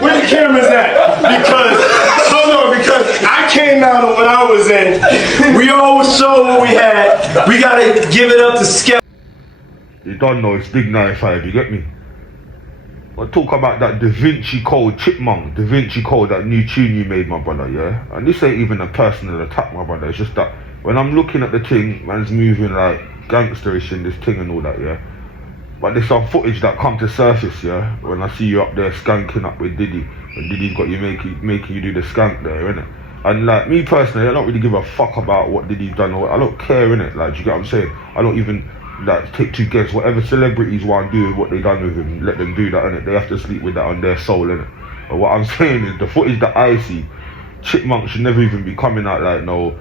Where the cameras at? Because I came out of what I was in. We always show what we had. We gotta give it up to Skep. You don't know it's Big 95, you get me? I talk about that Da Vinci Code, CHIPMUNK, Da Vinci Code, that new tune you made, my brother, yeah? And this ain't even a personal attack, my brother. It's just that when I'm looking at the thing, man's moving like gangsterish in this thing and all that, yeah? But there's some footage that come to surface, yeah? When I see you up there skanking up with Diddy, and Diddy's got you making you do the skank there, innit? And like me personally, I don't really give a fuck about what Diddy's done, or I don't care, innit? Like, do you get what I'm saying? I don't even like take two guesses. Whatever celebrities want to do with what they done with him, let them do that, innit? They have to sleep with that on their soul, innit? But what I'm saying is the footage that I see, CHIPMUNK should never even be coming out like no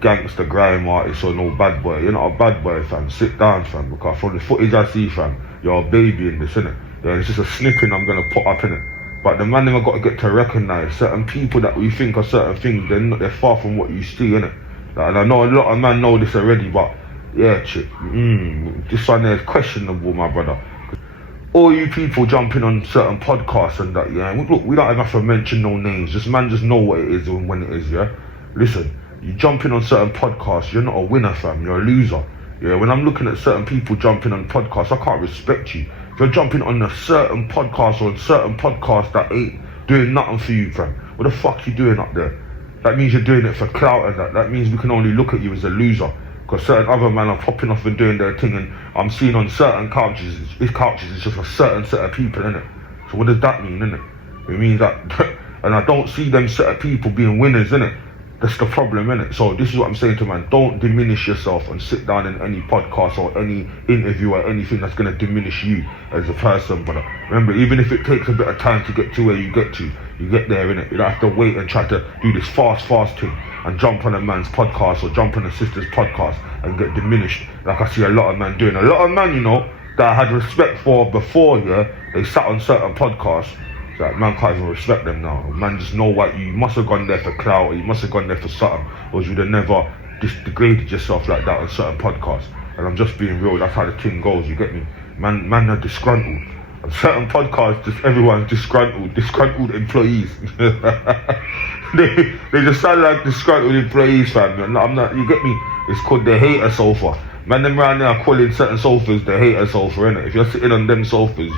gangster grime artist or no bad boy. You're not a bad boy, fam. Sit down, fam, because from the footage I see, fam, you're a baby in this, innit? Yeah, it's just a snipping I'm gonna put up, innit? But the man never got to get to recognize certain people that we think are certain things, they're far from what you see, innit? Like, and I know a lot of men know this already, but yeah, this one there is questionable, my brother. All you people jumping on certain podcasts and that, yeah, look, we don't have to mention no names, just know what it is and when it is, yeah? Listen, you jumping on certain podcasts, you're not a winner, fam, you're a loser. Yeah, when I'm looking at certain people jumping on podcasts, I can't respect you. If you're jumping on a certain podcast or on certain podcasts that ain't doing nothing for you, fam, what the fuck you doing up there? That means you're doing it for clout and that. That means we can only look at you as a loser. Because certain other men are popping off and doing their thing, and I'm seeing on certain couches, it's just a certain set of people, innit? So what does that mean, innit? It means that, and I don't see them set of people being winners, innit? That's the problem, innit? So this is what I'm saying to man, don't diminish yourself and sit down in any podcast or any interview or anything that's gonna diminish you as a person, brother. Remember, even if it takes a bit of time to get to where you get to, you get there, innit? You don't have to wait and try to do this fast thing and jump on a man's podcast or jump on a sister's podcast and get diminished like I see a lot of men doing. A lot of men, you know, that I had respect for before, yeah, they sat on certain podcasts. It's like, man can't even respect them now. Man just know what you must have gone there for clout, or you must have gone there for something, or you'd have never degraded yourself like that on certain podcasts. And I'm just being real, that's how the thing goes, you get me? Man are disgruntled. On certain podcasts, just everyone's disgruntled employees. they just sound like disgruntled employees, fam. I'm not, you get me? It's called the hater sofa. Man, them around there are calling certain sofas the hater sofa, innit? If you're sitting on them sofas,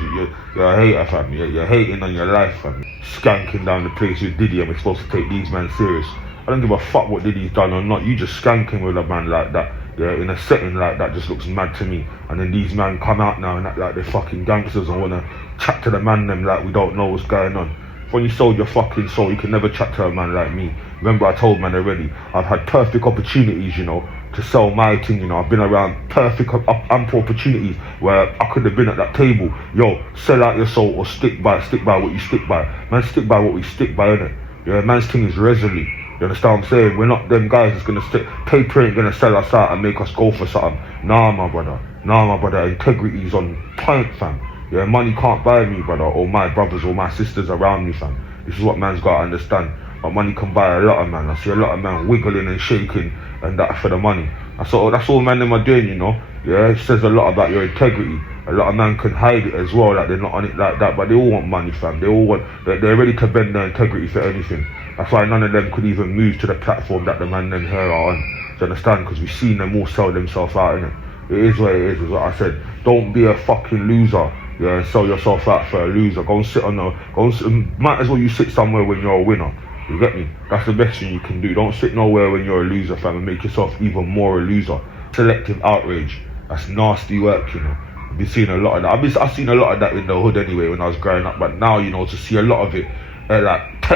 you're a hater, fam. You're hating on your life, fam. Skanking down the place with Diddy, and we're supposed to take these men serious. I don't give a fuck what Diddy's done or not. You just skanking with a man like that, yeah, in a setting like that just looks mad to me. And then these men come out now and act like they're fucking gangsters and wanna chat to the man them like we don't know what's going on. When you sold your fucking soul, you can never chat to a man like me. Remember, I told man already, I've had perfect opportunities, you know, to sell my thing, you know. I've been around perfect ample opportunities where I could have been at that table. Yo, sell out your soul or stick by what you stick by. Man, stick by what we stick by, innit? Yeah, man's thing is resolute. You understand what I'm saying? We're not them guys that's gonna stick. Paper ain't gonna sell us out and make us go for something. Nah, my brother. Integrity's on point, fam. Yeah, money can't buy me, brother, or my brothers or my sisters around me, fam. This is what man's gotta understand. But money can buy a lot of man. I see a lot of man wiggling and shaking and that for the money. That's all man them are doing, you know. Yeah, it says a lot about your integrity. A lot of man can hide it as well, like they're not on it like that, but they all want money, fam. They're ready to bend their integrity for anything. That's why none of them could even move to the platform that the man them here are on. Do you understand? Because we've seen them all sell themselves out, innit? It is what it is what I said. Don't be a fucking loser. Yeah, sell yourself out for a loser. Might as well you sit somewhere when you're a winner. You get me? That's the best thing you can do. Don't sit nowhere when you're a loser, fam, and make yourself even more a loser. Selective outrage. That's nasty work, you know. I've been seeing a lot of that. I've seen a lot of that in the hood anyway when I was growing up, but now, you know, to see a lot of it,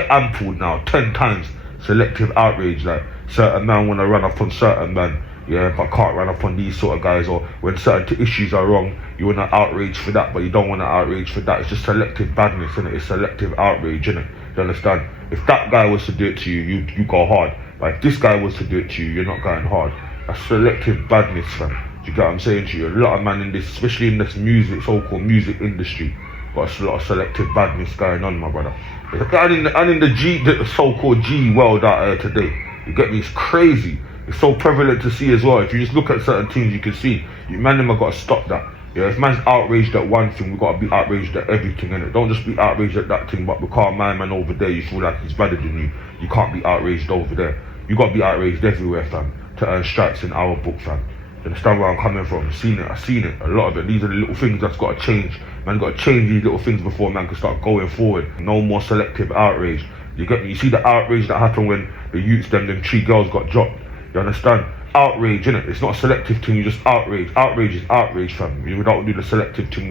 ampled now, 10 times. Selective outrage, like certain man want to run up on certain man, yeah, but can't run up on these sort of guys, or when certain issues are wrong, you want to outrage for that, but you don't want to outrage for that. It's just selective badness, innit? It's selective outrage, innit? You understand? If that guy was to do it to you, you go hard. But if this guy was to do it to you, you're not going hard. That's selective badness, fam. Do you get what I'm saying to you? A lot of man in this, especially in this music, so-called music industry, got a lot of selective badness going on, my brother. And in the so-called G world out here today, you get me? It's crazy. It's so prevalent to see as well. If you just look at certain things, you can see. You man them have got to stop that. Yeah, if man's outraged at one thing, we gotta be outraged at everything, innit? Don't just be outraged at that thing, but because my man over there, you feel like he's better than you, you can't be outraged over there. You gotta be outraged everywhere, fam, to earn stripes in our book, fam. You understand where I'm coming from? I've seen it, a lot of it. These are the little things that's gotta change. Man gotta change these little things before man can start going forward. No more selective outrage. You get me? You see the outrage that happened when the youths, them 3 girls got dropped. You understand? Outrage, innit? It's not a selective thing, you just outrage. Outrage is outrage, fam. You don't do the selective thing.